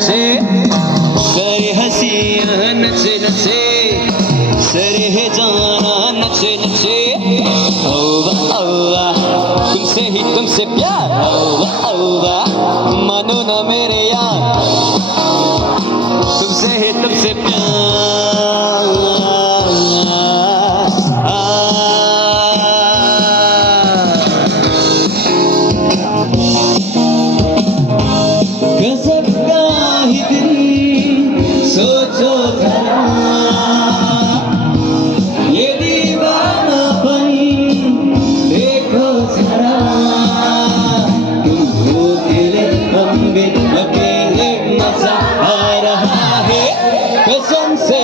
नचे करे हंसियां नचे नचे सरे है जाना नचे नचे औवा औवा तुमसे ही तुमसे प्यार औवा औवा मानो ना मेरे यार तुमसे ही तुमसे प्यार गजब का ही दिन सोचो जरा ये दीवानापन देखो जरा तुमको दिल हम भी अकेले मजा आ रहा है कसम से